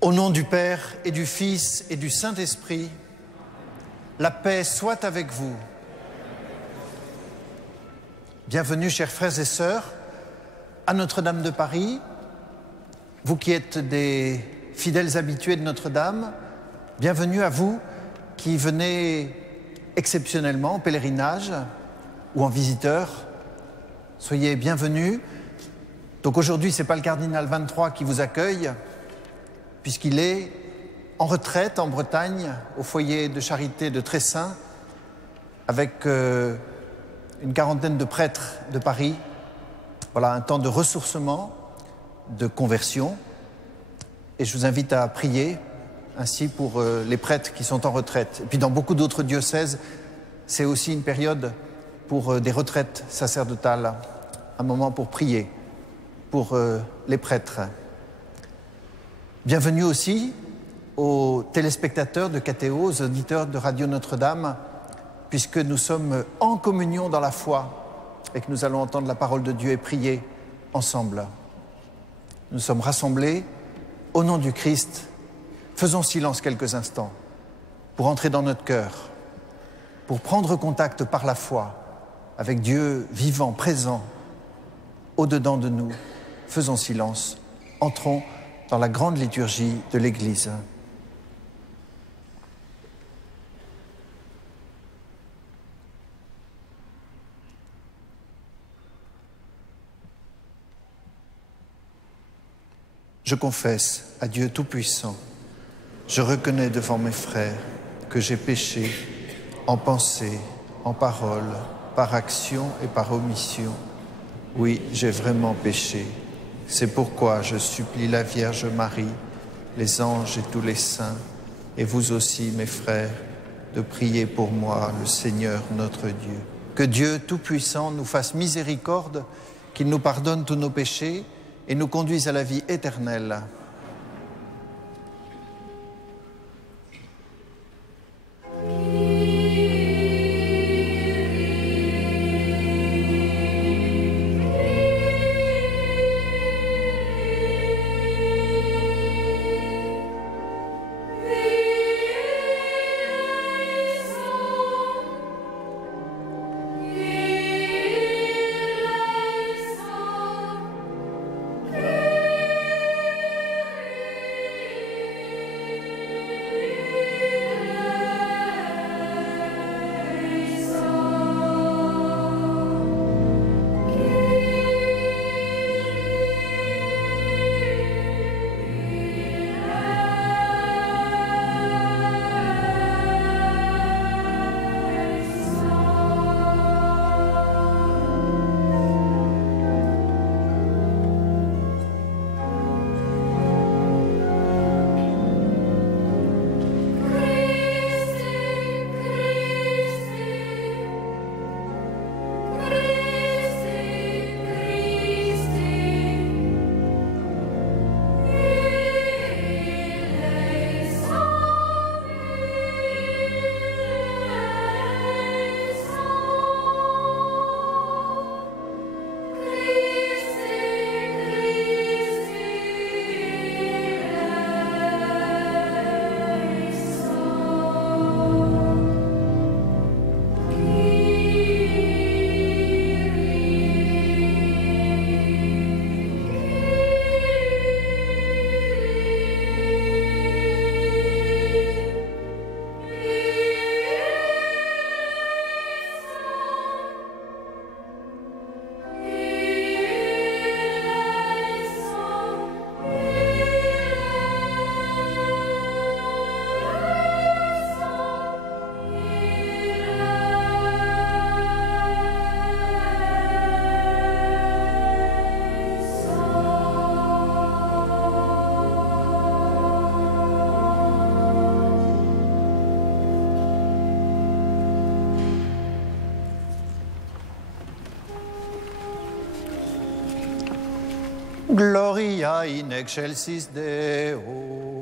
Au nom du Père et du Fils et du Saint-Esprit, la paix soit avec vous. Bienvenue, chers frères et sœurs, à Notre-Dame de Paris. Vous qui êtes des fidèles habitués de Notre-Dame, bienvenue à vous qui venez exceptionnellement en pèlerinage ou en visiteur. Soyez bienvenus. Donc aujourd'hui, ce n'est pas le cardinal 23 qui vous accueille, puisqu'il est en retraite en Bretagne, au foyer de charité de Tressin, avec une quarantaine de prêtres de Paris. Voilà un temps de ressourcement, de conversion. Et je vous invite à prier ainsi pour les prêtres qui sont en retraite. Et puis dans beaucoup d'autres diocèses, c'est aussi une période pour des retraites sacerdotales, un moment pour prier pour les prêtres. Bienvenue aussi aux téléspectateurs de KTO, aux auditeurs de Radio Notre-Dame, puisque nous sommes en communion dans la foi et que nous allons entendre la parole de Dieu et prier ensemble. nous sommes rassemblés au nom du Christ. Faisons silence quelques instants pour entrer dans notre cœur, pour prendre contact par la foi avec Dieu vivant, présent, au-dedans de nous. Faisons silence, entrons dans la grande liturgie de l'Église. Je confesse à Dieu Tout-Puissant, je reconnais devant mes frères que j'ai péché en pensée, en parole, par action et par omission. Oui, j'ai vraiment péché. C'est pourquoi je supplie la Vierge Marie, les anges et tous les saints, et vous aussi, mes frères, de prier pour moi, le Seigneur notre Dieu. Que Dieu Tout-Puissant nous fasse miséricorde, qu'il nous pardonne tous nos péchés et nous conduise à la vie éternelle. Gloria in excelsis Deo.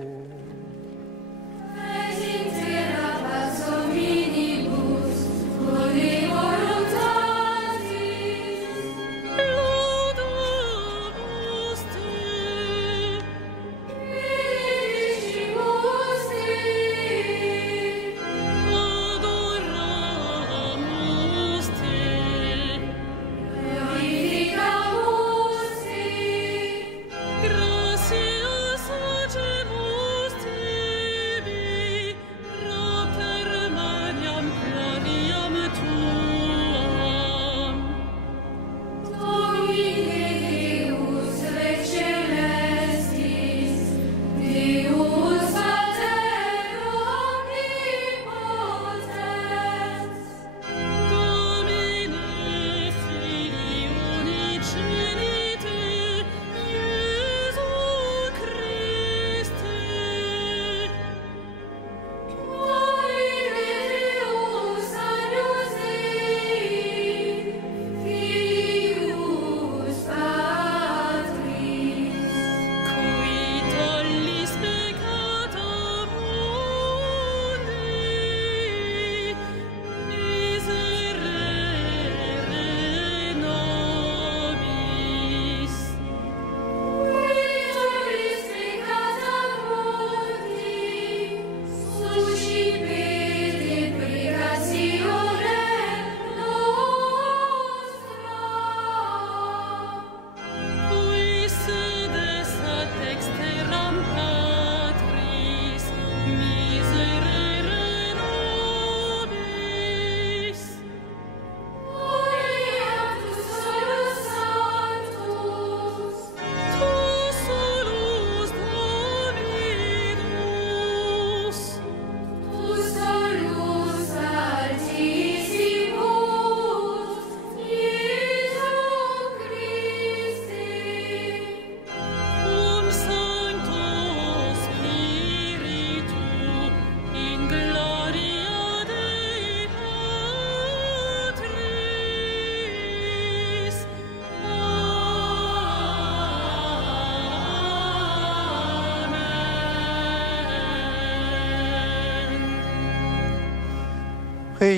Gracias a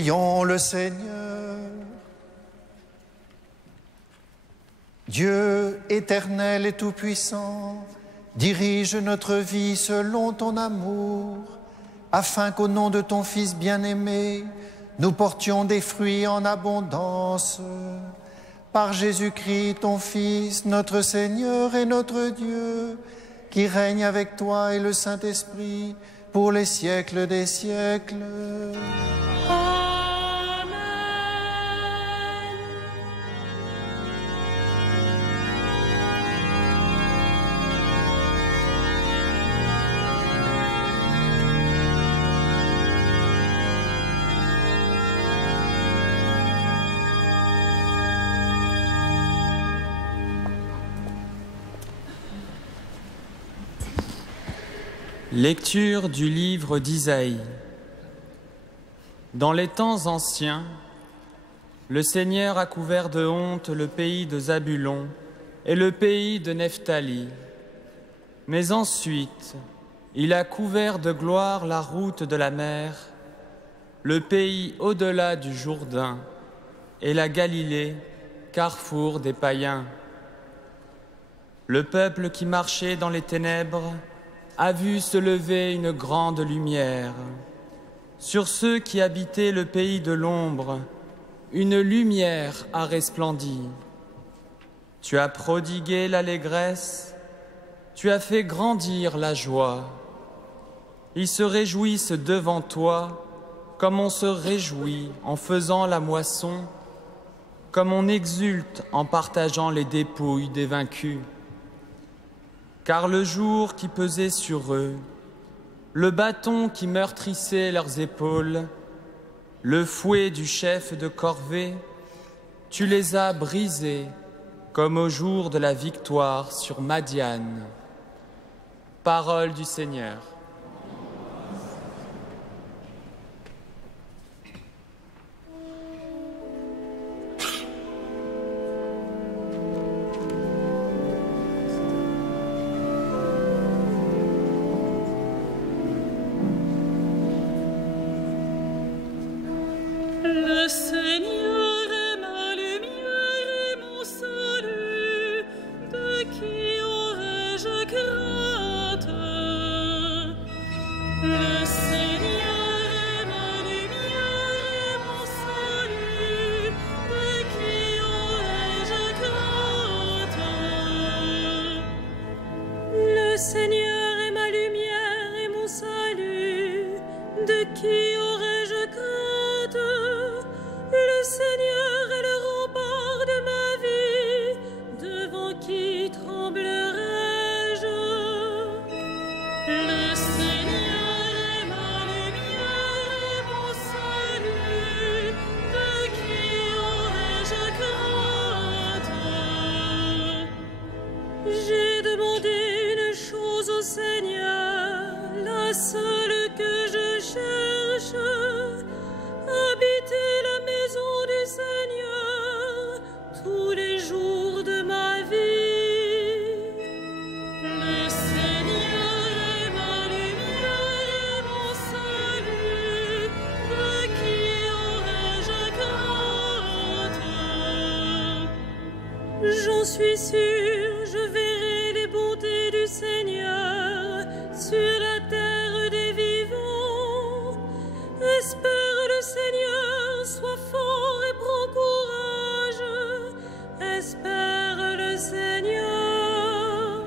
Prions le Seigneur. Dieu éternel et tout-puissant, dirige notre vie selon ton amour, afin qu'au nom de ton Fils bien-aimé, nous portions des fruits en abondance. Par Jésus-Christ, ton Fils, notre Seigneur et notre Dieu, qui règne avec toi et le Saint-Esprit pour les siècles des siècles. Lecture du livre d'Isaïe. Dans les temps anciens, le Seigneur a couvert de honte le pays de Zabulon et le pays de Nephtali. Mais ensuite, il a couvert de gloire la route de la mer, le pays au-delà du Jourdain et la Galilée, carrefour des païens. Le peuple qui marchait dans les ténèbres a vu se lever une grande lumière. Sur ceux qui habitaient le pays de l'ombre, une lumière a resplendi. Tu as prodigué l'allégresse, tu as fait grandir la joie. Ils se réjouissent devant toi, comme on se réjouit en faisant la moisson, comme on exulte en partageant les dépouilles des vaincus. Car le jour qui pesait sur eux, le bâton qui meurtrissait leurs épaules, le fouet du chef de corvée, tu les as brisés comme au jour de la victoire sur Madiane. Parole du Seigneur. Le Seigneur est ma lumière et mon salut, de qui aurais-je crainte? Le Seigneur est ma lumière et mon salut, de qui aurais-je crainte? Le Seigneur est ma lumière et mon salut, de qui aurais-je crainte? Le Seigneur est le rempart de ma vie, devant qui tremblerai-je? Le Seigneur est ma lumière et mon salut, de qui aurais-je crainte? J'ai demandé une chose au Seigneur, la seule que je cherche, habiter la maison du Seigneur tous les jours de ma vie. Le Seigneur est ma lumière et mon salut, de qui aurais-je crainte? J'en suis sûre, je verrai les bontés du Seigneur sur la terre des vivants. Espère le Seigneur, sois fort et prends courage. Espère le Seigneur.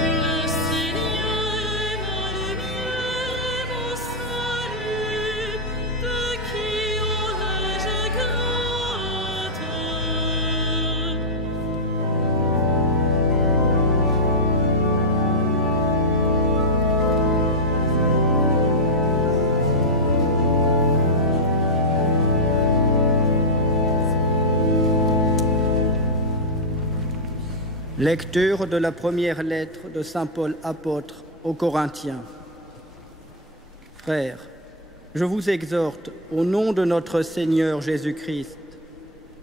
Le Seigneur est ma lumière et mon salut, de qui aurais-je crainte? Lecture de la première lettre de saint Paul apôtre aux Corinthiens. Frères, je vous exhorte au nom de notre Seigneur Jésus-Christ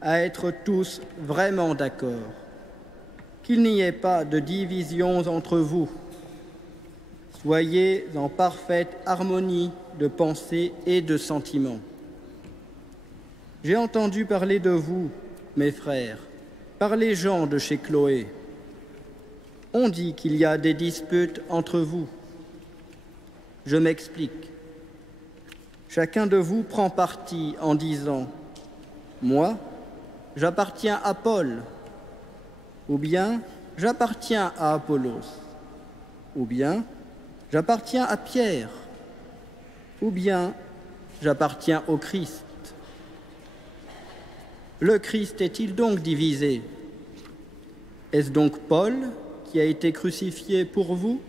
à être tous vraiment d'accord, qu'il n'y ait pas de divisions entre vous. Soyez en parfaite harmonie de pensée et de sentiments. J'ai entendu parler de vous, mes frères, par les gens de chez Chloé. On dit qu'il y a des disputes entre vous. Je m'explique. Chacun de vous prend parti en disant « Moi, j'appartiens à Paul » ou bien « J'appartiens à Apollos » ou bien « J'appartiens à Pierre » ou bien « J'appartiens au Christ ». Le Christ est-il donc divisé? Est-ce donc Paul qui a été crucifié pour vous?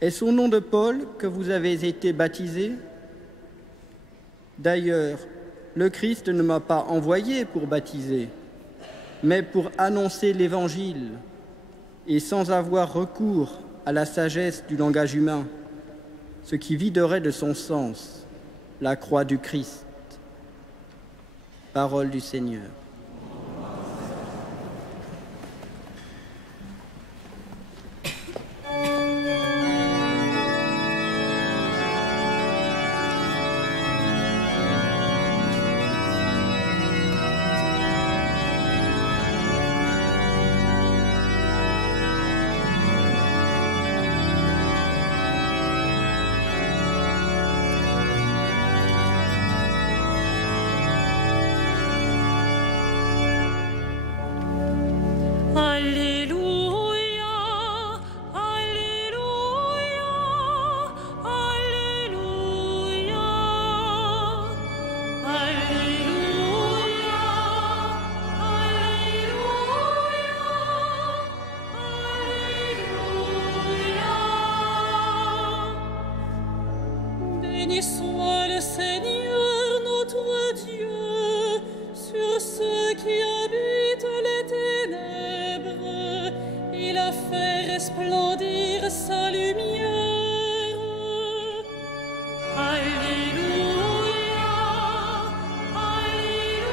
Est-ce au nom de Paul que vous avez été baptisés? D'ailleurs, le Christ ne m'a pas envoyé pour baptiser, mais pour annoncer l'Évangile, et sans avoir recours à la sagesse du langage humain, ce qui viderait de son sens la croix du Christ. Parole du Seigneur. Béni soit le Seigneur notre Dieu sur ceux qui habitent les ténèbres. Il a fait resplendir sa lumière. Alléluia, Alléluia,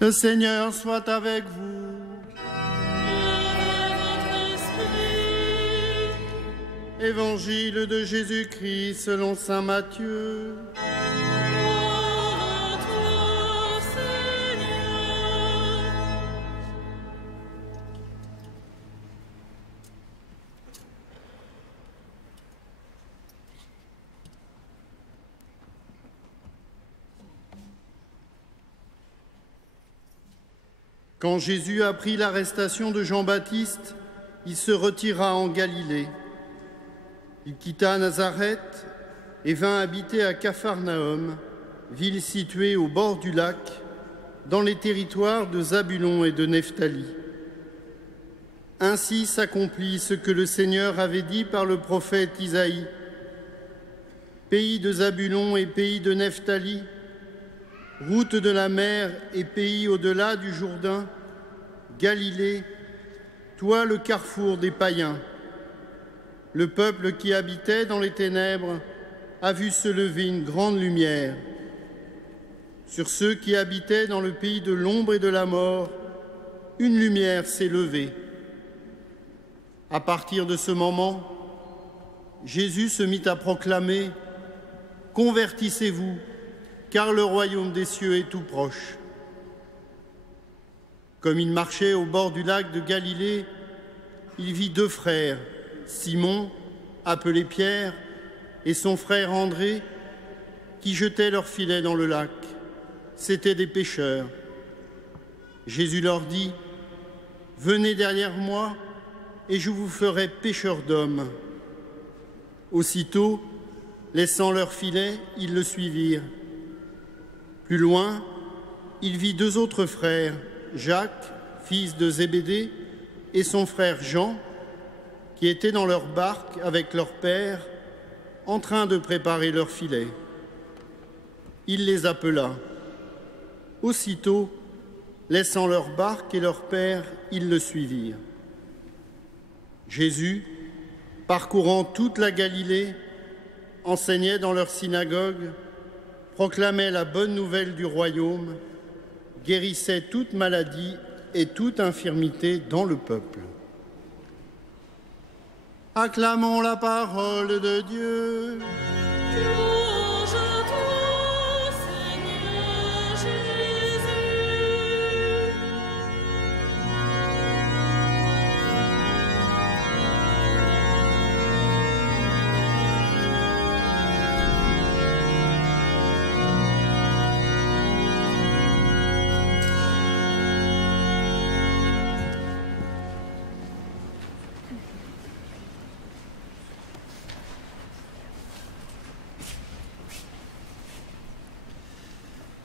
Le Seigneur soit avec vous. Évangile de Jésus-Christ selon saint Matthieu. gloire à toi, Seigneur. Quand Jésus apprit l'arrestation de Jean-Baptiste, il se retira en Galilée. Il quitta Nazareth et vint habiter à Capharnaüm, ville située au bord du lac, dans les territoires de Zabulon et de Nephtali. Ainsi s'accomplit ce que le Seigneur avait dit par le prophète Isaïe. Pays de Zabulon et pays de Nephtali, route de la mer et pays au-delà du Jourdain, Galilée, toi le carrefour des païens. Le peuple qui habitait dans les ténèbres a vu se lever une grande lumière. Sur ceux qui habitaient dans le pays de l'ombre et de la mort, une lumière s'est levée. À partir de ce moment, Jésus se mit à proclamer « Convertissez-vous, car le royaume des cieux est tout proche. » Comme il marchait au bord du lac de Galilée, il vit deux frères, Simon, appelé Pierre, et son frère André, qui jetaient leurs filets dans le lac. C'étaient des pêcheurs. Jésus leur dit « Venez derrière moi, et je vous ferai pêcheurs d'hommes. » Aussitôt, laissant leurs filets, ils le suivirent. Plus loin, il vit deux autres frères, Jacques, fils de Zébédée, et son frère Jean, qui étaient dans leur barque avec leur père en train de préparer leur filet. Il les appela. Aussitôt, laissant leur barque et leur père, ils le suivirent. Jésus, parcourant toute la Galilée, enseignait dans leur synagogue, proclamait la bonne nouvelle du royaume, guérissait toute maladie et toute infirmité dans le peuple. Acclamons la parole de Dieu. Louange à toi, Seigneur Jésus.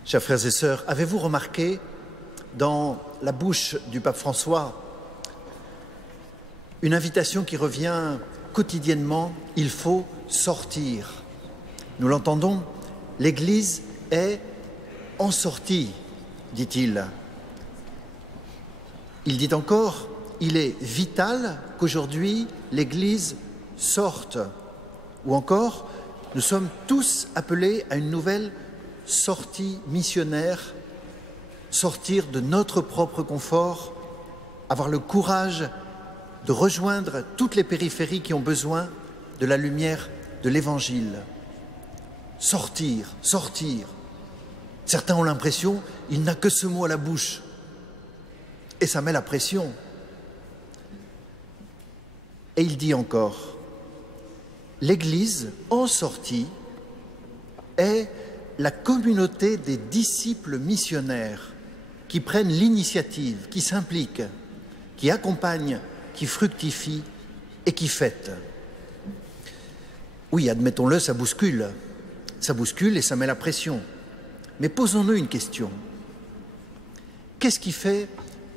Chers frères et sœurs, avez-vous remarqué dans la bouche du pape François une invitation qui revient quotidiennement, il faut sortir. Nous l'entendons, l'Église est en sortie, dit-il. Il dit encore, il est vital qu'aujourd'hui l'Église sorte. Ou encore, nous sommes tous appelés à une nouvelle sortie missionnaire, sortir de notre propre confort, avoir le courage de rejoindre toutes les périphéries qui ont besoin de la lumière de l'Évangile. Sortir, sortir. Certains ont l'impression qu'il n'a que ce mot à la bouche. Et ça met la pression. Et il dit encore, l'Église en sortie est la communauté des disciples missionnaires qui prennent l'initiative, qui s'impliquent, qui accompagnent, qui fructifient et qui fêtent. Oui, admettons-le, ça bouscule et ça met la pression. Mais posons-nous une question. Qu'est-ce qui fait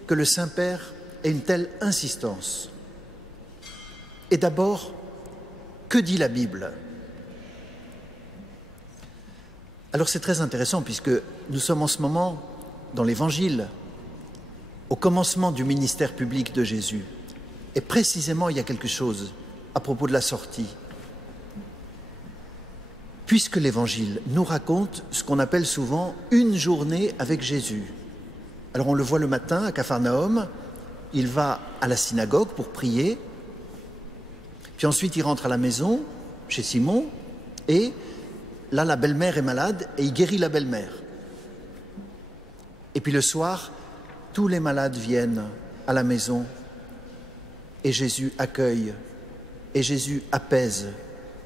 que le Saint-Père ait une telle insistance? Et d'abord, que dit la Bible? Alors c'est très intéressant puisque nous sommes en ce moment dans l'Évangile, au commencement du ministère public de Jésus. Et précisément, il y a quelque chose à propos de la sortie. Puisque l'Évangile nous raconte ce qu'on appelle souvent une journée avec Jésus. Alors on le voit le matin à Capharnaüm, il va à la synagogue pour prier, puis ensuite il rentre à la maison, chez Simon, et là, la belle-mère est malade et il guérit la belle-mère. Et puis le soir, tous les malades viennent à la maison et Jésus accueille, et Jésus apaise,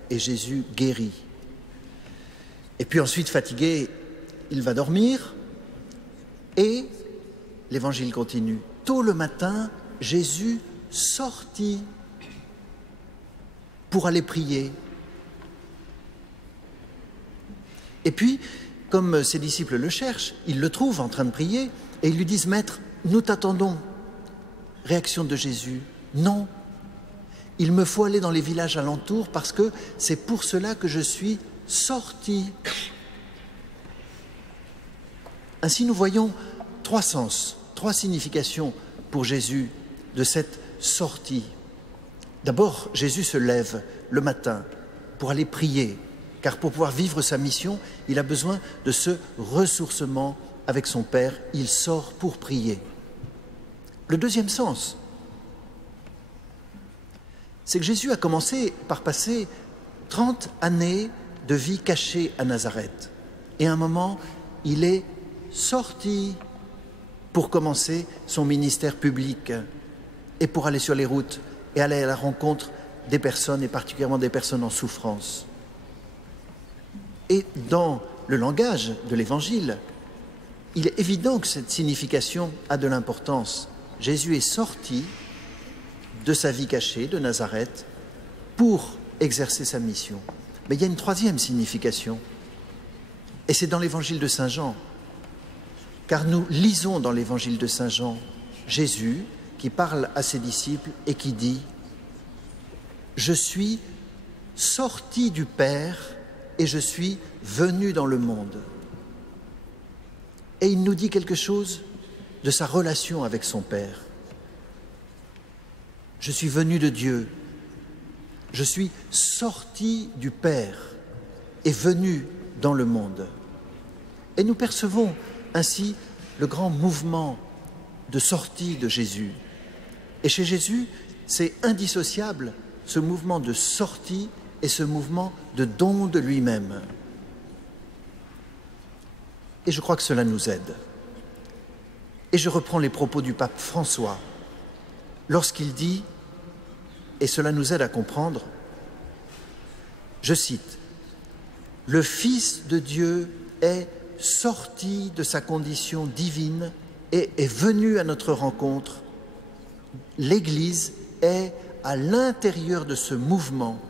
et Jésus guérit. Et puis ensuite, fatigué, il va dormir et l'Évangile continue. Tôt le matin, Jésus sortit pour aller prier. Et puis, comme ses disciples le cherchent, ils le trouvent en train de prier et ils lui disent « Maître, nous t'attendons ». Réaction de Jésus « Non, il me faut aller dans les villages alentours parce que c'est pour cela que je suis sorti ». Ainsi, nous voyons trois sens, trois significations pour Jésus de cette sortie. D'abord, Jésus se lève le matin pour aller prier. Car pour pouvoir vivre sa mission, il a besoin de ce ressourcement avec son Père. Il sort pour prier. Le deuxième sens, c'est que Jésus a commencé par passer 30 années de vie cachée à Nazareth. Et à un moment, il est sorti pour commencer son ministère public et pour aller sur les routes et aller à la rencontre des personnes, et particulièrement des personnes en souffrance. Et dans le langage de l'Évangile, il est évident que cette signification a de l'importance. Jésus est sorti de sa vie cachée de Nazareth pour exercer sa mission. Mais il y a une troisième signification, et c'est dans l'Évangile de Saint Jean. Car nous lisons dans l'Évangile de Saint Jean Jésus qui parle à ses disciples et qui dit « Je suis sorti du Père et je suis venu dans le monde. Et il nous dit quelque chose de sa relation avec son Père. Je suis venu de Dieu, je suis sorti du Père et venu dans le monde. Et nous percevons ainsi le grand mouvement de sortie de Jésus. Et chez Jésus, c'est indissociable, ce mouvement de sortie et ce mouvement de don de lui-même. Et je crois que cela nous aide. Et je reprends les propos du pape François, lorsqu'il dit, et cela nous aide à comprendre, je cite, « Le Fils de Dieu est sorti de sa condition divine et est venu à notre rencontre. L'Église est à l'intérieur de ce mouvement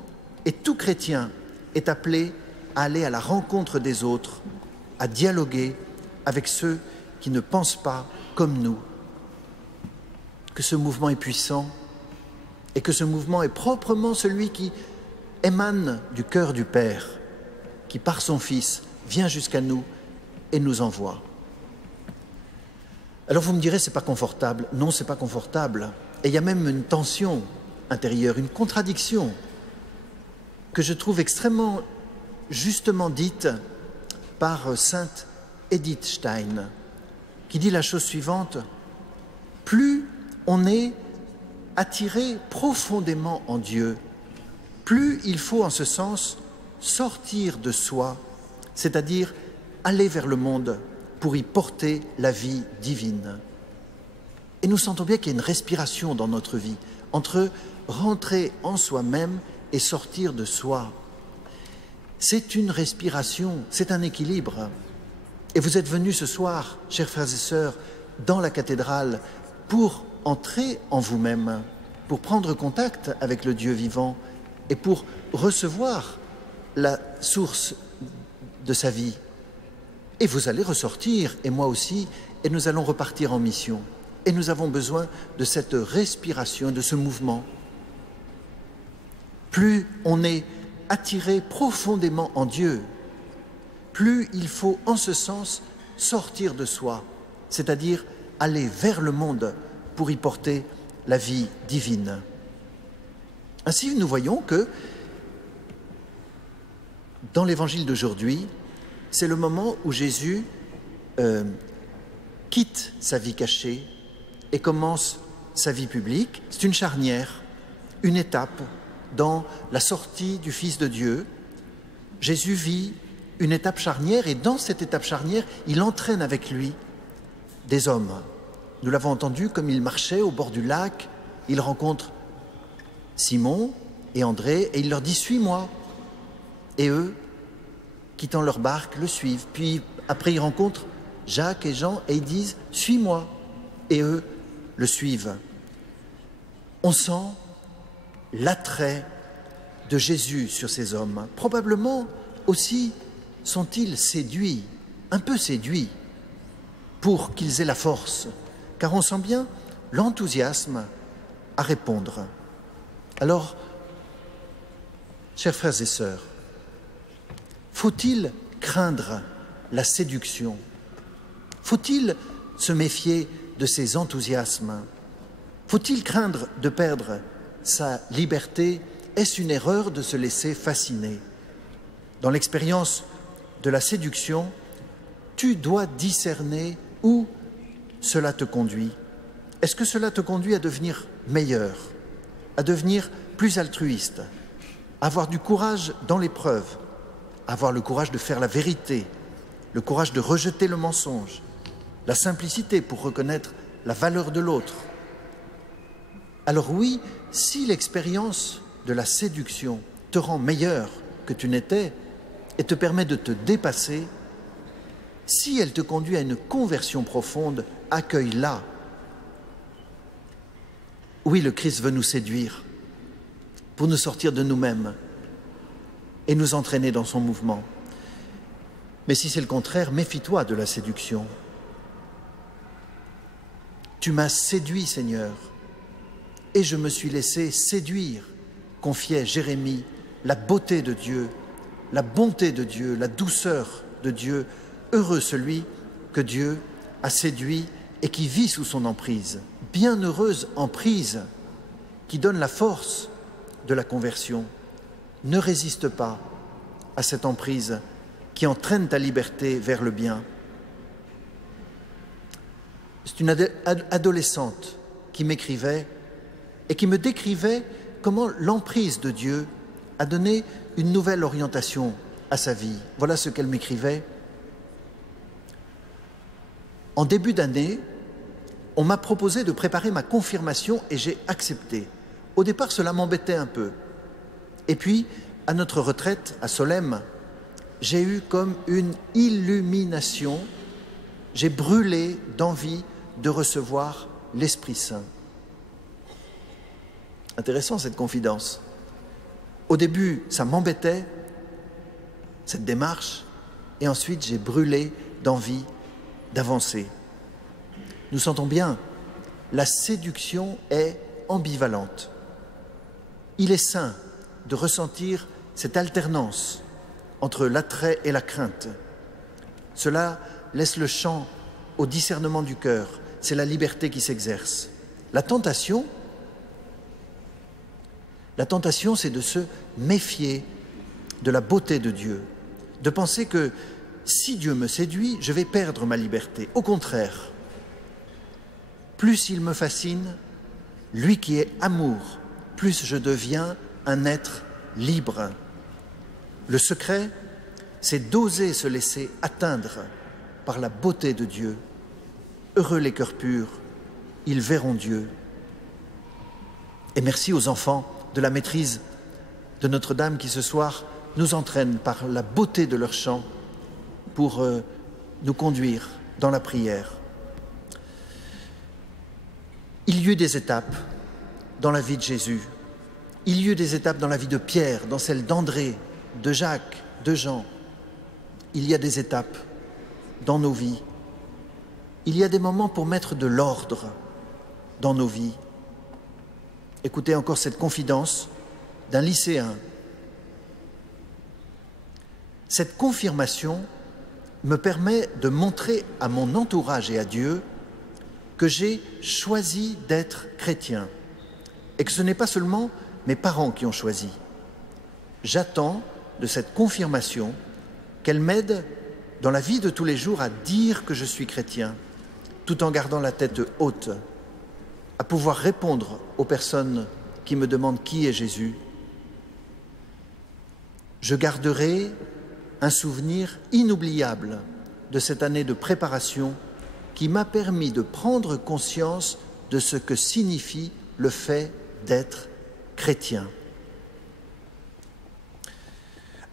et tout chrétien est appelé à aller à la rencontre des autres, à dialoguer avec ceux qui ne pensent pas comme nous. Que ce mouvement est puissant et que ce mouvement est proprement celui qui émane du cœur du Père, qui par son Fils vient jusqu'à nous et nous envoie. Alors vous me direz, c'est pas confortable. Non, c'est pas confortable. Et il y a même une tension intérieure, une contradiction que je trouve extrêmement justement dite par sainte Edith Stein, qui dit la chose suivante, « Plus on est attiré profondément en Dieu, plus il faut en ce sens sortir de soi, c'est-à-dire aller vers le monde pour y porter la vie divine. » Et nous sentons bien qu'il y a une respiration dans notre vie, entre rentrer en soi-même et sortir de soi. C'est une respiration, c'est un équilibre. Et vous êtes venus ce soir, chers frères et sœurs, dans la cathédrale pour entrer en vous-même, pour prendre contact avec le Dieu vivant et pour recevoir la source de sa vie. Et vous allez ressortir, et moi aussi, et nous allons repartir en mission. Et nous avons besoin de cette respiration, de ce mouvement. Plus on est attiré profondément en Dieu, plus il faut en ce sens sortir de soi, c'est-à-dire aller vers le monde pour y porter la vie divine. Ainsi, nous voyons que dans l'évangile d'aujourd'hui, c'est le moment où Jésus quitte sa vie cachée et commence sa vie publique. C'est une charnière, une étape dans la sortie du Fils de Dieu. Jésus vit une étape charnière et dans cette étape charnière, il entraîne avec lui des hommes. Nous l'avons entendu, comme il marchait au bord du lac, il rencontre Simon et André et il leur dit « Suis-moi ». Et eux, quittant leur barque, le suivent. Puis après, ils rencontrent Jacques et Jean et ils disent « Suis-moi ». Et eux le suivent. On sent l'attrait de Jésus sur ces hommes. Probablement aussi sont-ils séduits, un peu séduits, pour qu'ils aient la force, car on sent bien l'enthousiasme à répondre. Alors, chers frères et sœurs, faut-il craindre la séduction? Faut-il se méfier de ces enthousiasmes? Faut-il craindre de perdre sa liberté? Est-ce une erreur de se laisser fasciner? Dans l'expérience de la séduction, tu dois discerner où cela te conduit. Est-ce que cela te conduit à devenir meilleur, à devenir plus altruiste, à avoir du courage dans l'épreuve, à avoir le courage de faire la vérité, le courage de rejeter le mensonge, la simplicité pour reconnaître la valeur de l'autre? Alors oui, si l'expérience de la séduction te rend meilleur que tu n'étais et te permet de te dépasser, si elle te conduit à une conversion profonde, accueille-la. Oui, le Christ veut nous séduire pour nous sortir de nous-mêmes et nous entraîner dans son mouvement. Mais si c'est le contraire, méfie-toi de la séduction. Tu m'as séduit, Seigneur, et je me suis laissé séduire, confiait Jérémie la beauté de Dieu, la bonté de Dieu, la douceur de Dieu. Heureux celui que Dieu a séduit et qui vit sous son emprise. Bienheureuse emprise qui donne la force de la conversion. Ne résiste pas à cette emprise qui entraîne ta liberté vers le bien. C'est une adolescente qui m'écrivait et qui me décrivait comment l'emprise de Dieu a donné une nouvelle orientation à sa vie. Voilà ce qu'elle m'écrivait. En début d'année, on m'a proposé de préparer ma confirmation et j'ai accepté. Au départ, cela m'embêtait un peu. Et puis, à notre retraite à Solesmes, j'ai eu comme une illumination. J'ai brûlé d'envie de recevoir l'Esprit Saint. Intéressant cette confidence. Au début, ça m'embêtait, cette démarche, et ensuite j'ai brûlé d'envie d'avancer. Nous sentons bien, la séduction est ambivalente. Il est sain de ressentir cette alternance entre l'attrait et la crainte. Cela laisse le champ au discernement du cœur, c'est la liberté qui s'exerce. La tentation, c'est de se méfier de la beauté de Dieu, de penser que si Dieu me séduit, je vais perdre ma liberté. Au contraire, plus il me fascine, lui qui est amour, plus je deviens un être libre. Le secret, c'est d'oser se laisser atteindre par la beauté de Dieu. Heureux les cœurs purs, ils verront Dieu. Et merci aux enfants de la maîtrise de Notre-Dame qui ce soir nous entraînent par la beauté de leur chant pour nous conduire dans la prière. Il y eut des étapes dans la vie de Jésus. Il y eut des étapes dans la vie de Pierre, dans celle d'André, de Jacques, de Jean. Il y a des étapes dans nos vies. Il y a des moments pour mettre de l'ordre dans nos vies. Écoutez encore cette confidence d'un lycéen. Cette confirmation me permet de montrer à mon entourage et à Dieu que j'ai choisi d'être chrétien et que ce n'est pas seulement mes parents qui ont choisi. J'attends de cette confirmation qu'elle m'aide dans la vie de tous les jours à dire que je suis chrétien, tout en gardant la tête haute, à pouvoir répondre aux personnes qui me demandent qui est Jésus. Je garderai un souvenir inoubliable de cette année de préparation qui m'a permis de prendre conscience de ce que signifie le fait d'être chrétien.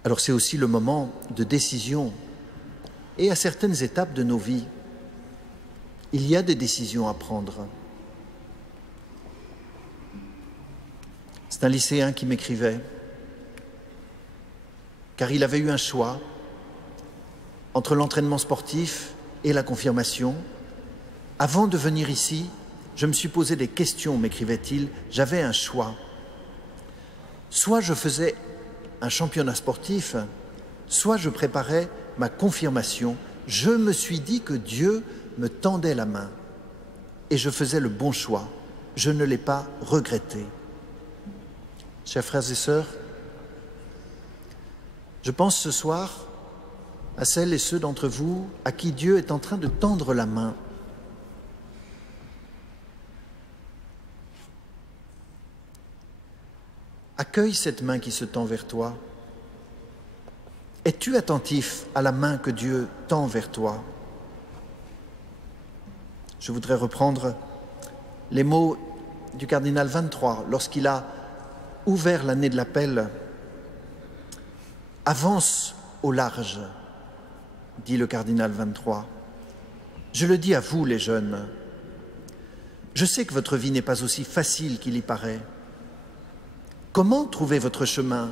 Alors c'est aussi le moment de décision et à certaines étapes de nos vies, il y a des décisions à prendre. C'est un lycéen qui m'écrivait, car il avait eu un choix entre l'entraînement sportif et la confirmation. Avant de venir ici, je me suis posé des questions, m'écrivait-il, j'avais un choix. Soit je faisais un championnat sportif, soit je préparais ma confirmation. Je me suis dit que Dieu me tendait la main et je faisais le bon choix. Je ne l'ai pas regretté. Chers frères et sœurs, je pense ce soir à celles et ceux d'entre vous à qui Dieu est en train de tendre la main. Accueille cette main qui se tend vers toi. Es-tu attentif à la main que Dieu tend vers toi? Je voudrais reprendre les mots du cardinal 23 lorsqu'il a ouvert l'année de l'appel. Avance au large, dit le cardinal 23. Je le dis à vous, les jeunes. Je sais que votre vie n'est pas aussi facile qu'il y paraît. Comment trouver votre chemin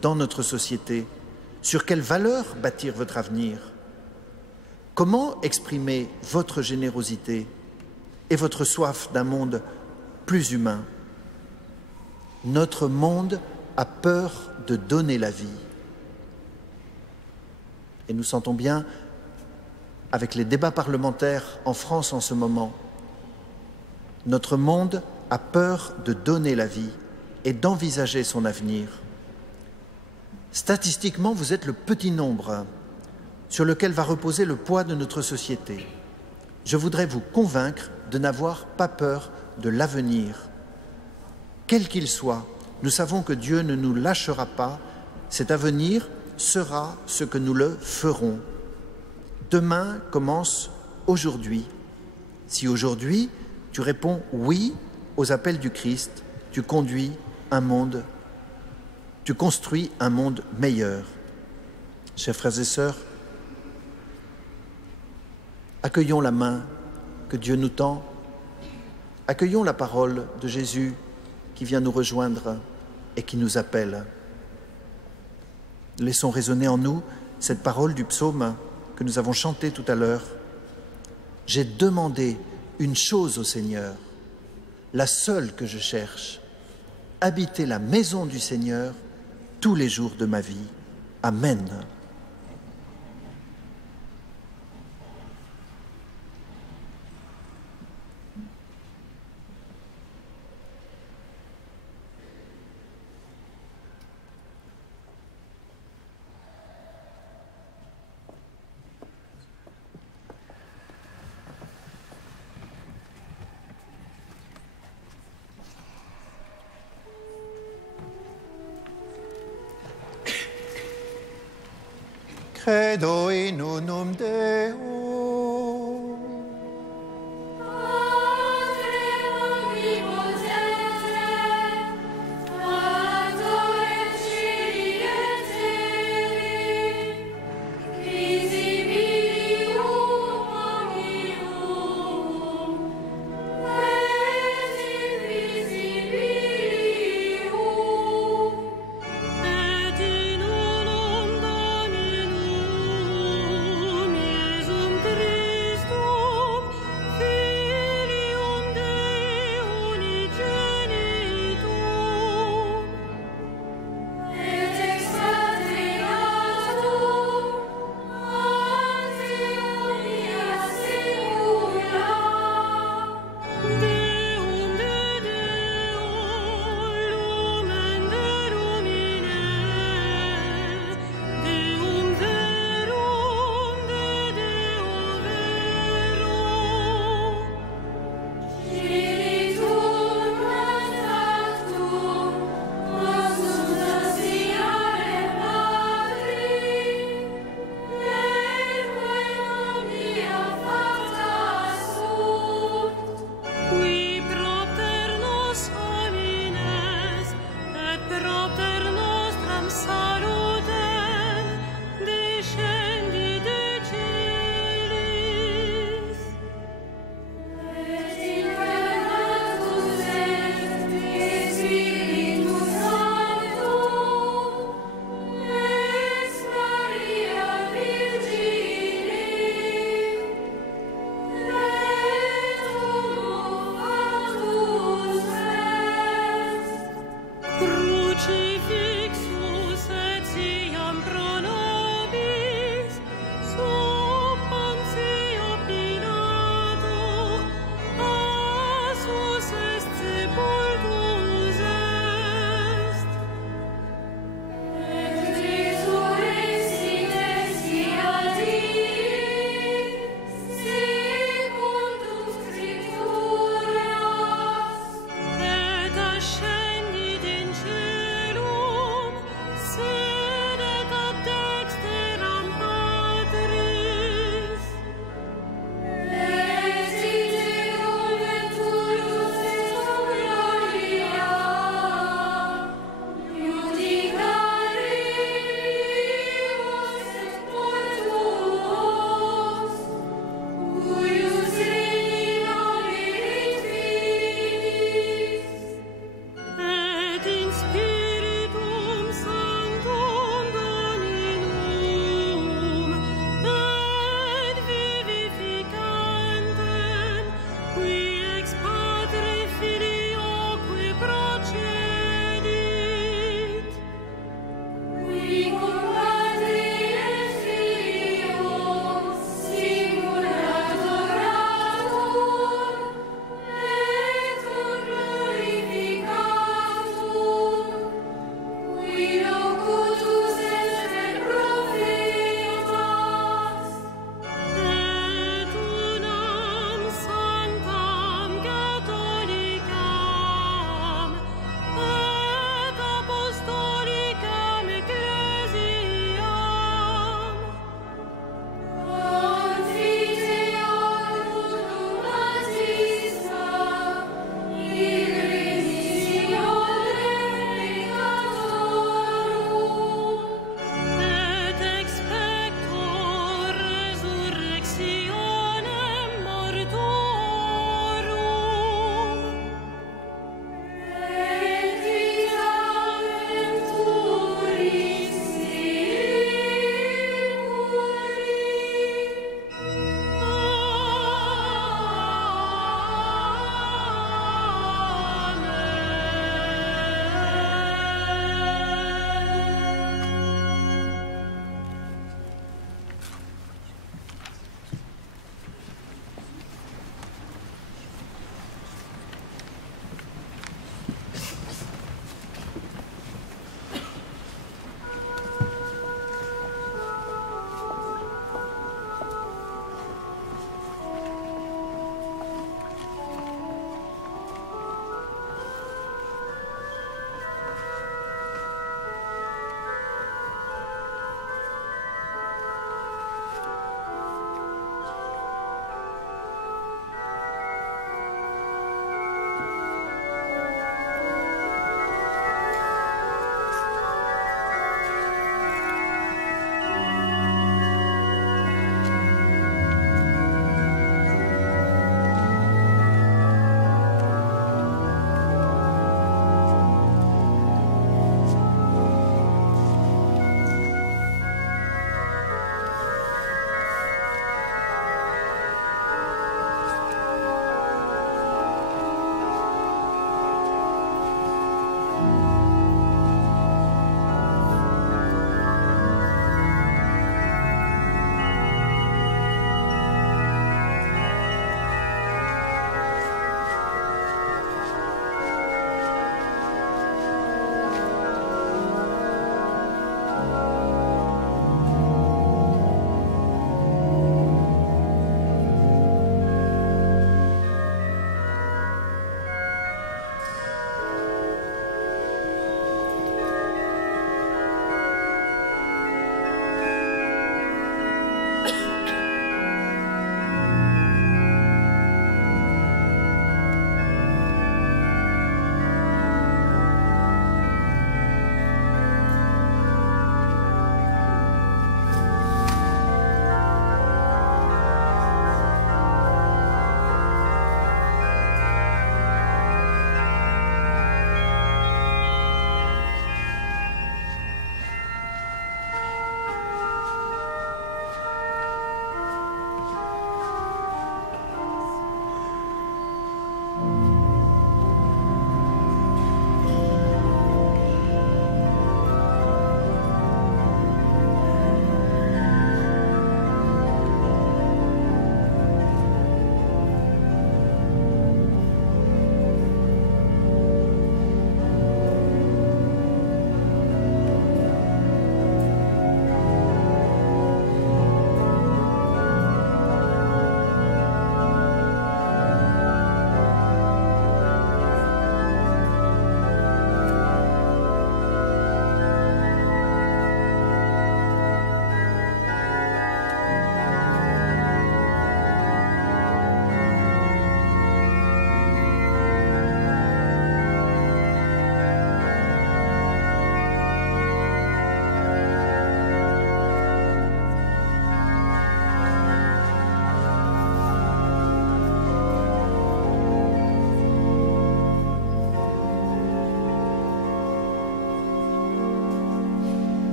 dans notre société? Sur quelles valeurs bâtir votre avenir? Comment exprimer votre générosité et votre soif d'un monde plus humain? Notre monde a peur de donner la vie. Et nous sentons bien, avec les débats parlementaires en France en ce moment, notre monde a peur de donner la vie et d'envisager son avenir. Statistiquement, vous êtes le petit nombre sur lequel va reposer le poids de notre société. Je voudrais vous convaincre de n'avoir pas peur de l'avenir. Quel qu'il soit, nous savons que Dieu ne nous lâchera pas. Cet avenir sera ce que nous le ferons. Demain commence aujourd'hui. Si aujourd'hui, tu réponds oui aux appels du Christ, tu construis un monde meilleur. Chers frères et sœurs, accueillons la main que Dieu nous tend, accueillons la parole de Jésus qui vient nous rejoindre et qui nous appelle. Laissons résonner en nous cette parole du psaume que nous avons chanté tout à l'heure. J'ai demandé une chose au Seigneur, la seule que je cherche, habiter la maison du Seigneur tous les jours de ma vie. Amen. Credo in unum Deum. Et in unum Dominum, Iesu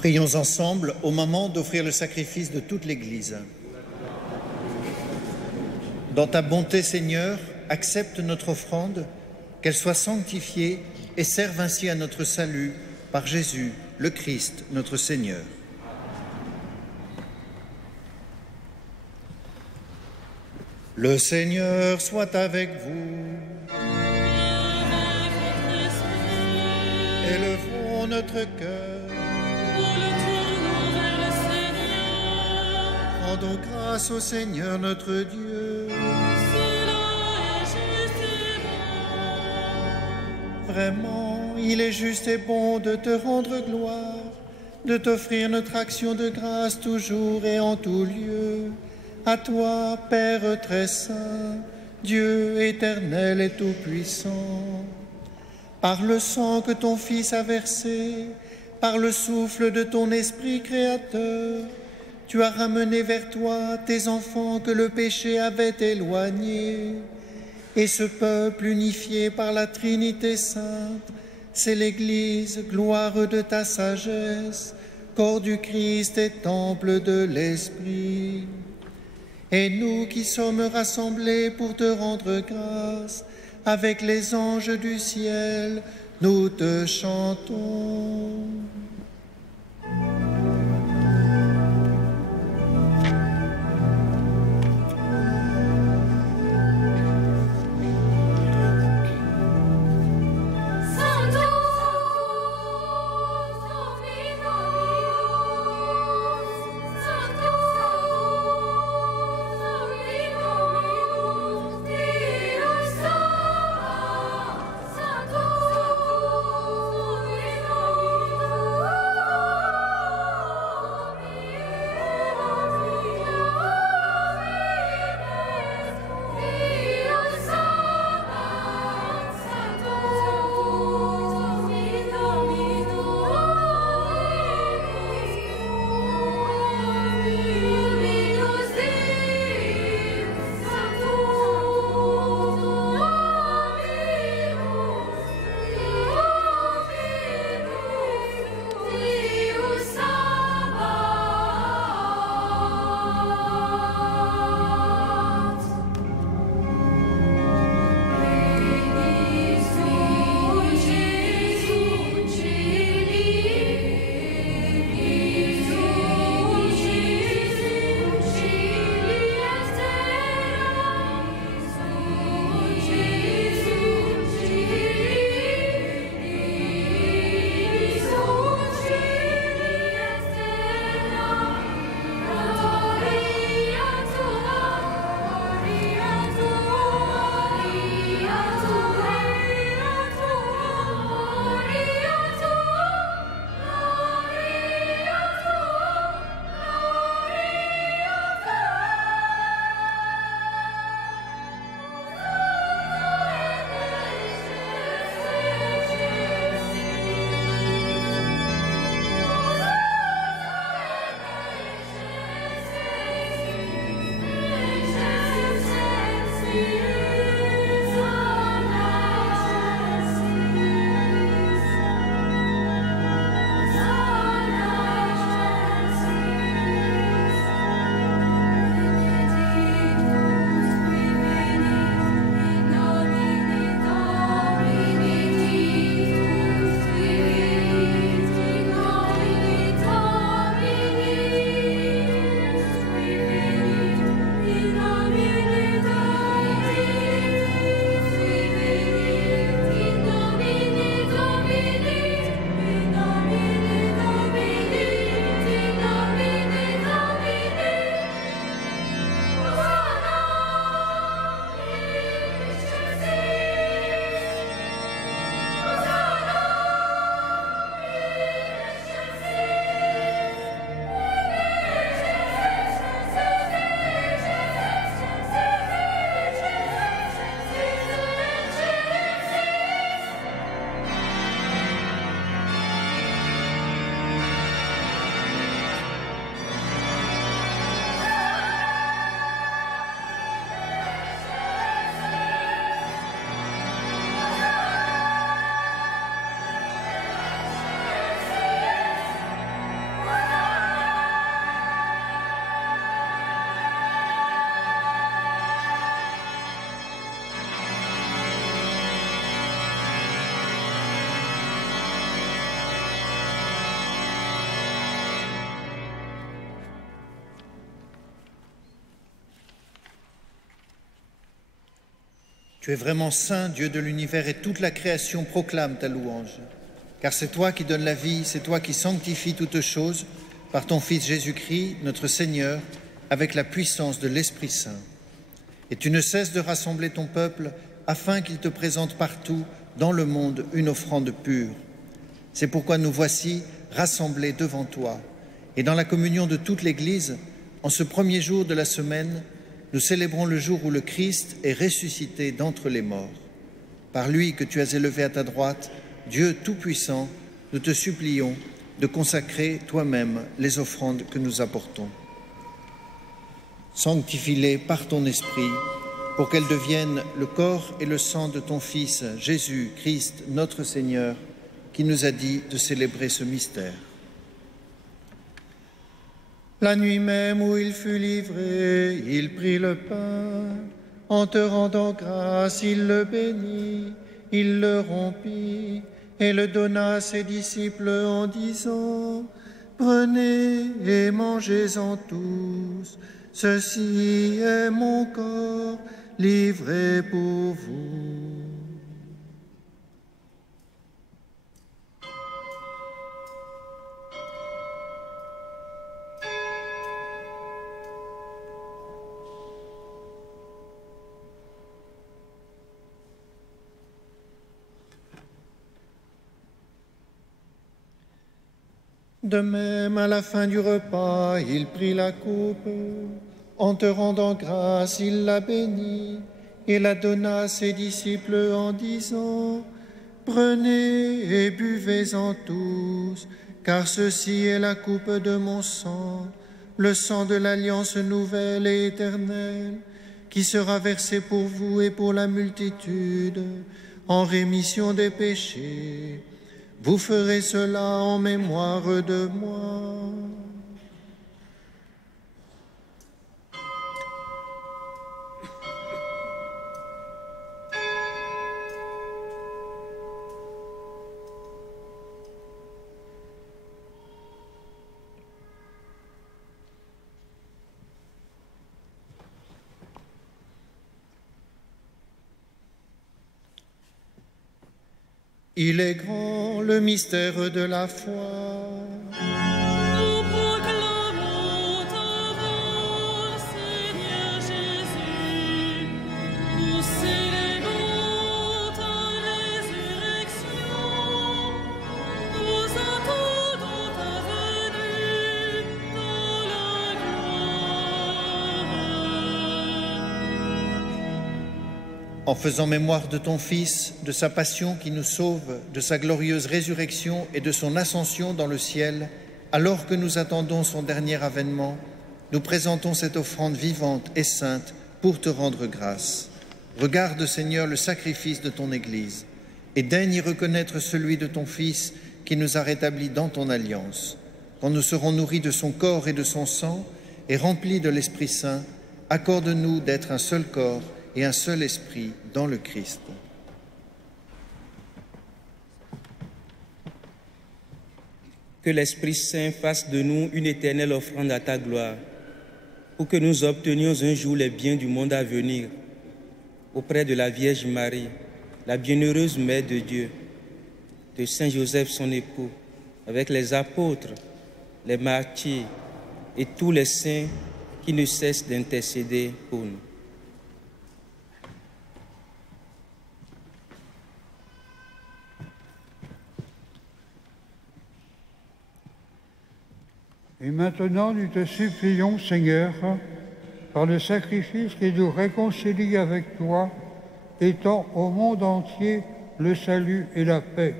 Prions ensemble au moment d'offrir le sacrifice de toute l'Église. Dans ta bonté, Seigneur, accepte notre offrande, qu'elle soit sanctifiée et serve ainsi à notre salut par Jésus, le Christ, notre Seigneur. Le Seigneur soit avec vous. Élevons notre cœur. Nous le tournons vers le Seigneur. Rendons grâce au Seigneur notre Dieu. Cela est juste et bon. Vraiment, il est juste et bon de te rendre gloire, de t'offrir notre action de grâce toujours et en tout lieu. À toi, Père très saint, Dieu éternel et tout-puissant, par le sang que ton Fils a versé, par le souffle de ton Esprit créateur, tu as ramené vers toi tes enfants que le péché avait éloignés. Et ce peuple unifié par la Trinité sainte, c'est l'Église, gloire de ta sagesse, corps du Christ et temple de l'Esprit. Et nous qui sommes rassemblés pour te rendre grâce, avec les anges du ciel, nous te chantons. Sanctus, Tu es vraiment saint, Dieu de l'univers, et toute la création proclame ta louange. Car c'est toi qui donnes la vie, c'est toi qui sanctifies toutes choses par ton Fils Jésus-Christ, notre Seigneur, avec la puissance de l'Esprit Saint. Et tu ne cesses de rassembler ton peuple afin qu'il te présente partout dans le monde une offrande pure. C'est pourquoi nous voici rassemblés devant toi. Et dans la communion de toute l'Église, en ce premier jour de la semaine, nous célébrons le jour où le Christ est ressuscité d'entre les morts. Par lui que tu as élevé à ta droite, Dieu Tout-Puissant, nous te supplions de consacrer toi-même les offrandes que nous apportons. Sanctifie-les par ton Esprit, pour qu'elles deviennent le corps et le sang de ton Fils, Jésus-Christ, notre Seigneur, qui nous a dit de célébrer ce mystère. La nuit même où il fut livré, il prit le pain. En te rendant grâce, il le bénit, il le rompit et le donna à ses disciples en disant : « Prenez et mangez-en tous, ceci est mon corps livré pour vous. » De même, à la fin du repas, il prit la coupe. En te rendant grâce, il la bénit et la donna à ses disciples en disant : « Prenez et buvez-en tous, car ceci est la coupe de mon sang, le sang de l'alliance nouvelle et éternelle, qui sera versé pour vous et pour la multitude, en rémission des péchés. Vous ferez cela en mémoire de moi. » Il est grand le mystère de la foi. Nous proclamons ta mort, Seigneur Jésus. Nous célébrons ta résurrection. Nous attendons ta venue dans la gloire. En faisant mémoire de ton Fils, de sa passion qui nous sauve, de sa glorieuse résurrection et de son ascension dans le ciel, alors que nous attendons son dernier avènement, nous présentons cette offrande vivante et sainte pour te rendre grâce. Regarde, Seigneur, le sacrifice de ton Église et daigne y reconnaître celui de ton Fils qui nous a rétablis dans ton alliance. Quand nous serons nourris de son corps et de son sang et remplis de l'Esprit Saint, accorde-nous d'être un seul corps et un seul esprit dans le Christ. Que l'Esprit Saint fasse de nous une éternelle offrande à ta gloire, pour que nous obtenions un jour les biens du monde à venir, auprès de la Vierge Marie, la bienheureuse Mère de Dieu, de Saint Joseph son époux, avec les apôtres, les martyrs et tous les saints qui ne cessent d'intercéder pour nous. Et maintenant, nous te supplions, Seigneur, par le sacrifice qui nous réconcilie avec toi, étends au monde entier le salut et la paix.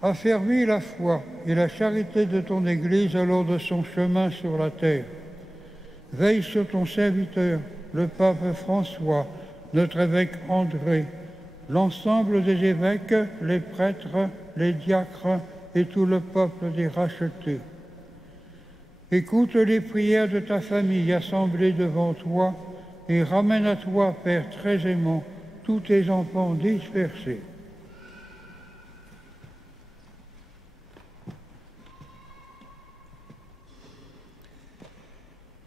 Affermis la foi et la charité de ton Église au long de son chemin sur la terre. Veille sur ton serviteur, le pape François, notre évêque André, l'ensemble des évêques, les prêtres, les diacres et tout le peuple des rachetés. Écoute les prières de ta famille assemblée devant toi et ramène à toi, Père très aimant, tous tes enfants dispersés.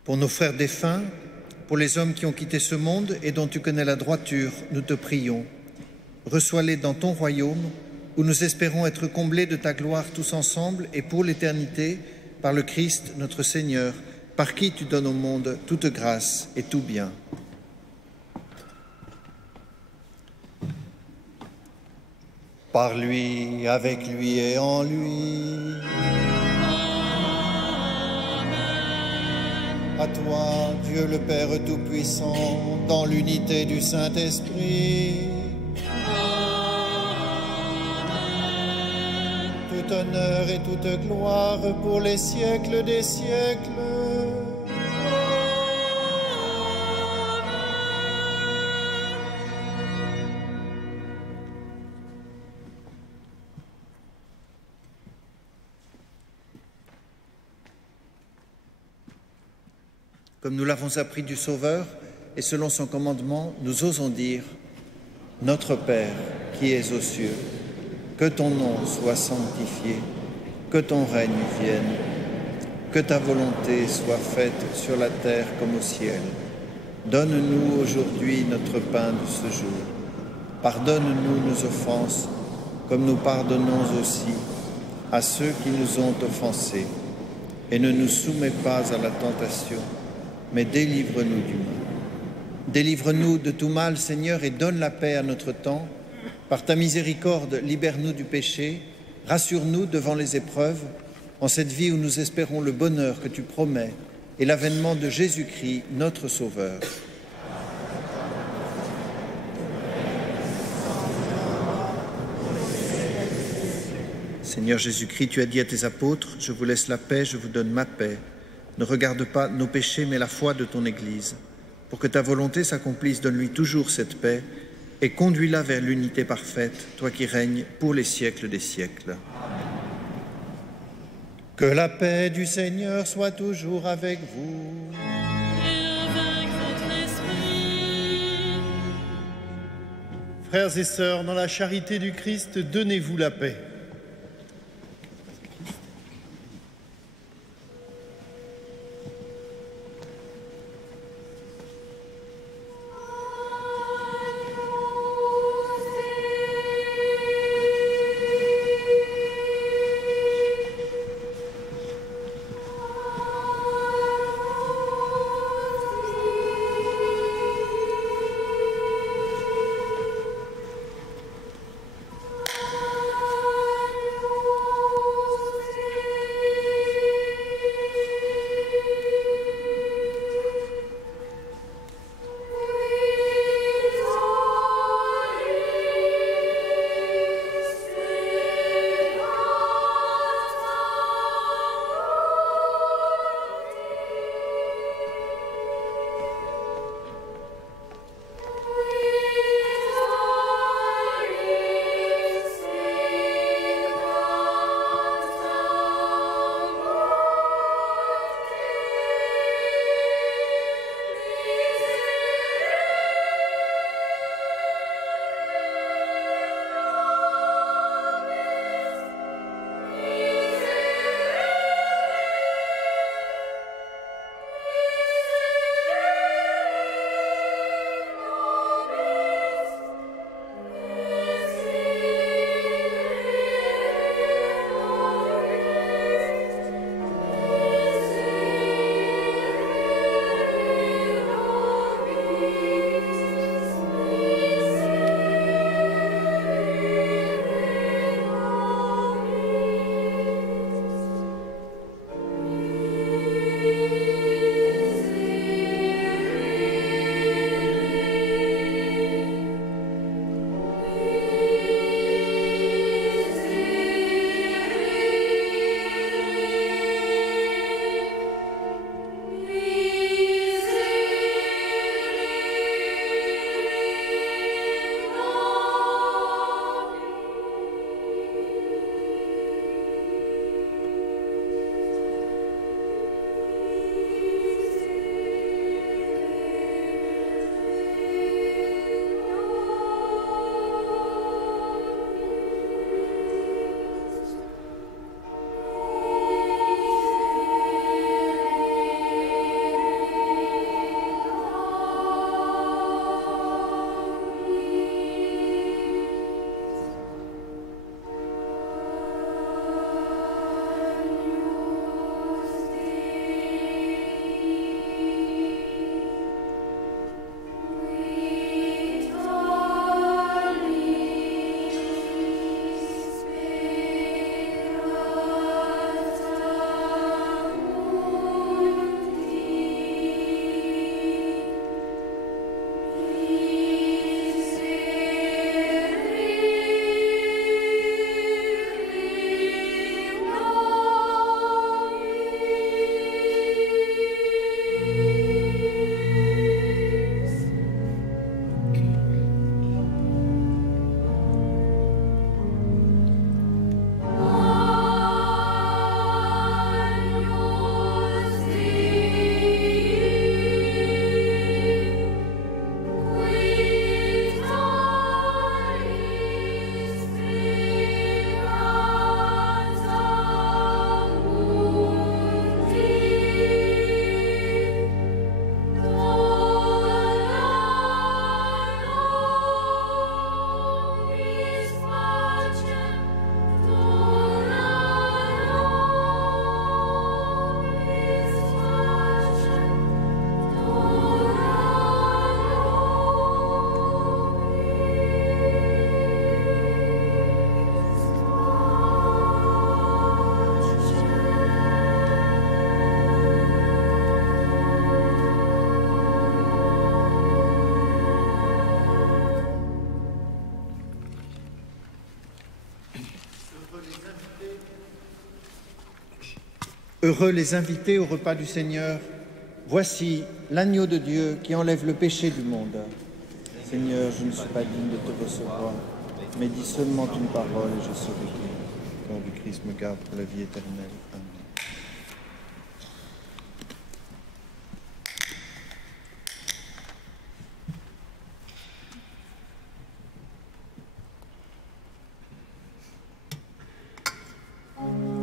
Pour nos frères défunts, Pour les hommes qui ont quitté ce monde et dont tu connais la droiture, nous te prions. Reçois-les dans ton royaume, où nous espérons être comblés de ta gloire tous ensemble et pour l'éternité, par le Christ notre Seigneur, par qui tu donnes au monde toute grâce et tout bien. Par lui, avec lui et en lui. À toi, Dieu le Père Tout-Puissant, dans l'unité du Saint-Esprit. Tout honneur et toute gloire pour les siècles des siècles. Comme nous l'avons appris du Sauveur, et selon son commandement, nous osons dire « Notre Père qui es aux cieux, que ton nom soit sanctifié, que ton règne vienne, que ta volonté soit faite sur la terre comme au ciel. Donne-nous aujourd'hui notre pain de ce jour. Pardonne-nous nos offenses, comme nous pardonnons aussi à ceux qui nous ont offensés. Et ne nous soumets pas à la tentation, mais délivre-nous du mal. Délivre-nous de tout mal, Seigneur, et donne la paix à notre temps. Par ta miséricorde, libère-nous du péché, rassure-nous devant les épreuves, en cette vie où nous espérons le bonheur que tu promets et l'avènement de Jésus-Christ, notre Sauveur. Seigneur Jésus-Christ, tu as dit à tes apôtres, « Je vous laisse la paix, je vous donne ma paix. Ne regarde pas nos péchés, mais la foi de ton Église. Pour que ta volonté s'accomplisse, donne-lui toujours cette paix et conduis-la vers l'unité parfaite, toi qui règnes pour les siècles des siècles. » Que la paix du Seigneur soit toujours avec vous. Et avec votre esprit. Frères et sœurs, dans la charité du Christ, donnez-vous la paix. Heureux les invités au repas du Seigneur. Voici l'agneau de Dieu qui enlève le péché du monde. Seigneur, je ne suis pas digne de te recevoir, mais dis seulement une parole et je serai guéri. Le corps du Christ me garde pour la vie éternelle. Amen. Amen.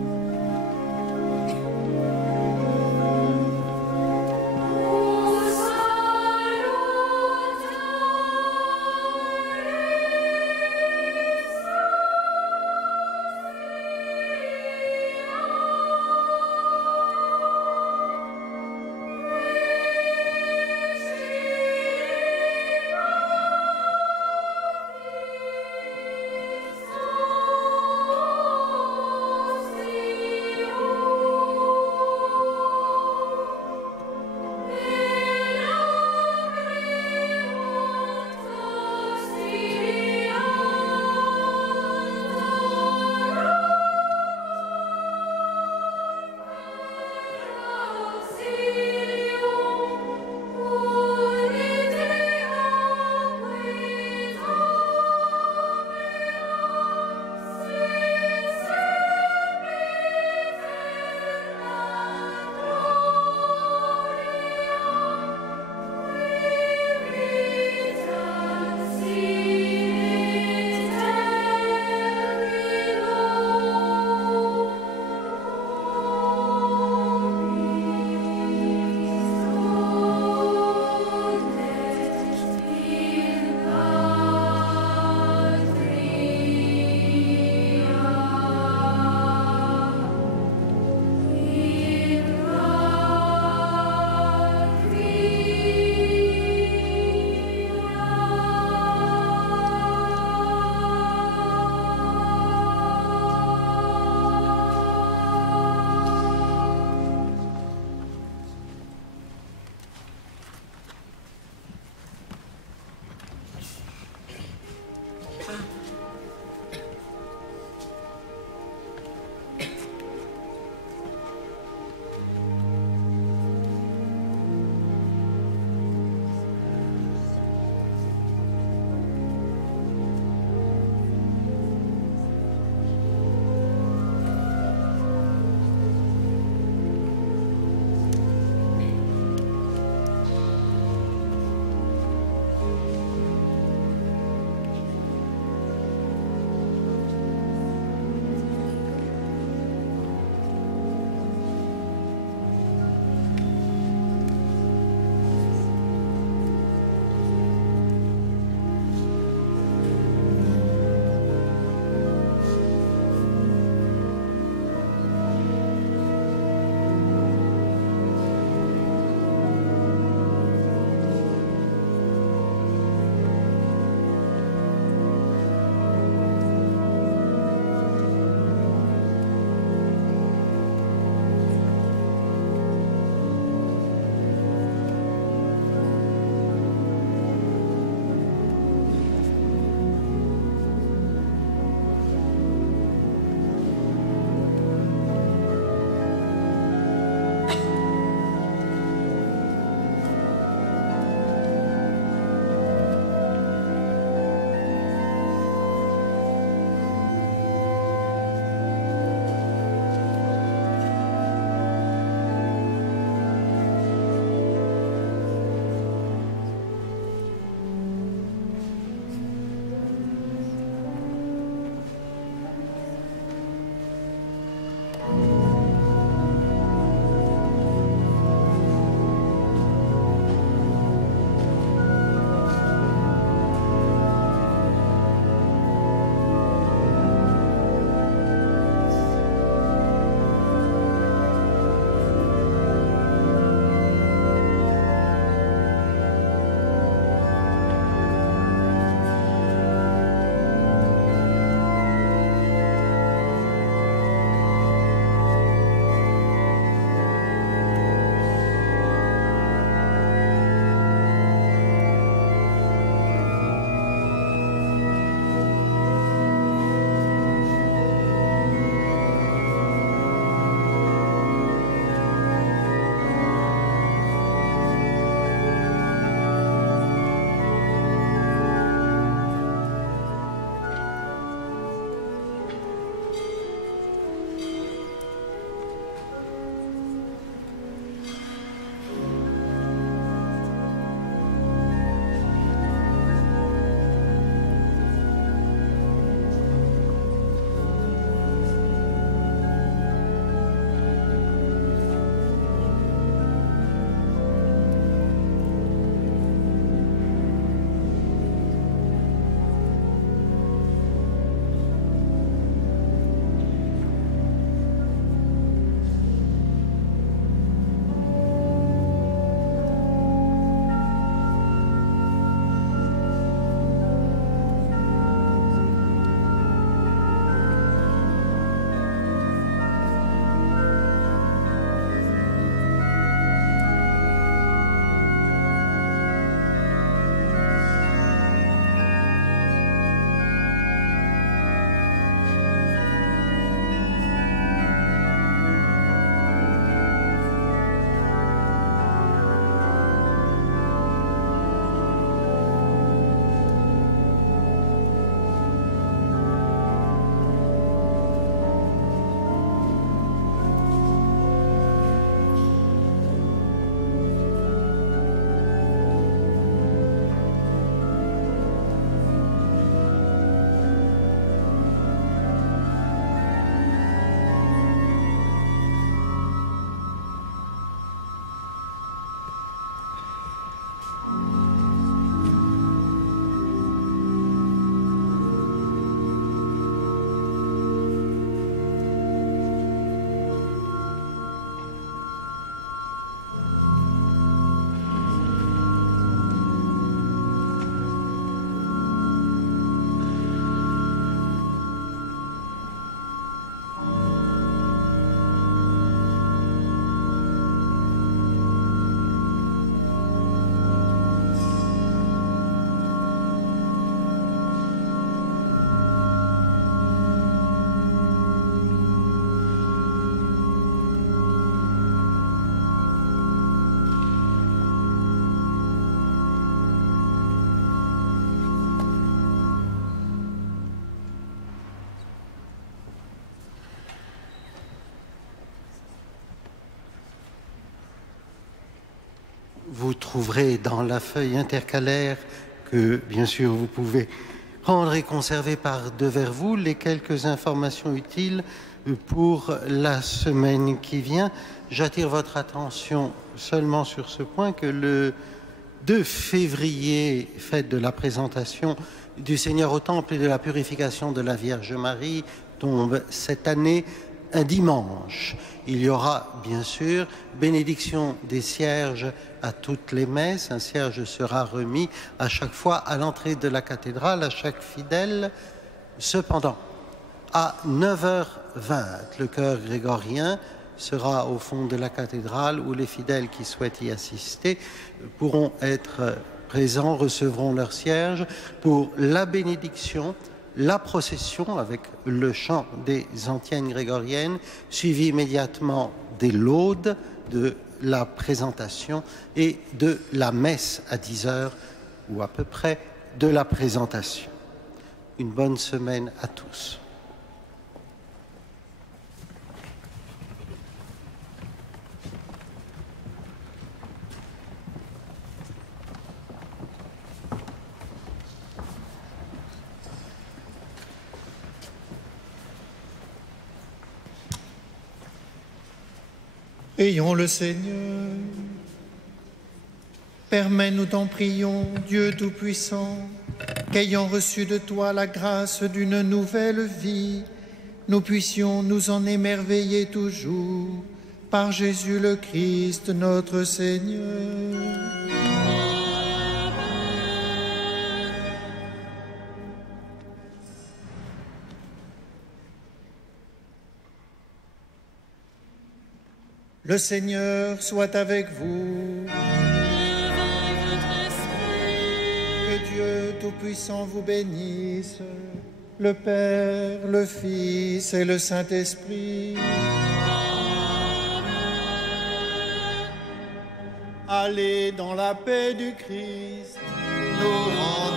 vous trouverez dans la feuille intercalaire que, bien sûr, vous pouvez prendre et conserver par devers vous les quelques informations utiles pour la semaine qui vient. J'attire votre attention seulement sur ce point que le 2 février, fête de la présentation du Seigneur au Temple et de la purification de la Vierge Marie, tombe cette année un dimanche. Il y aura bien sûr bénédiction des cierges à toutes les messes. Un cierge sera remis à chaque fois à l'entrée de la cathédrale, à chaque fidèle. Cependant, à 9h20, le chœur grégorien sera au fond de la cathédrale où les fidèles qui souhaitent y assister pourront être présents, recevront leur cierge pour la bénédiction, la procession avec le chant des antiennes grégoriennes, suivi immédiatement des laudes, de la présentation et de la messe à 10h ou à peu près de la présentation. Une bonne semaine à tous. Ayons le Seigneur. Permets, nous t'en prions, Dieu Tout-Puissant, qu'ayant reçu de toi la grâce d'une nouvelle vie, nous puissions nous en émerveiller toujours par Jésus le Christ, notre Seigneur. Le Seigneur soit avec vous. Que Dieu Tout-Puissant vous bénisse, le Père, le Fils et le Saint-Esprit. Allez dans la paix du Christ, nous rendons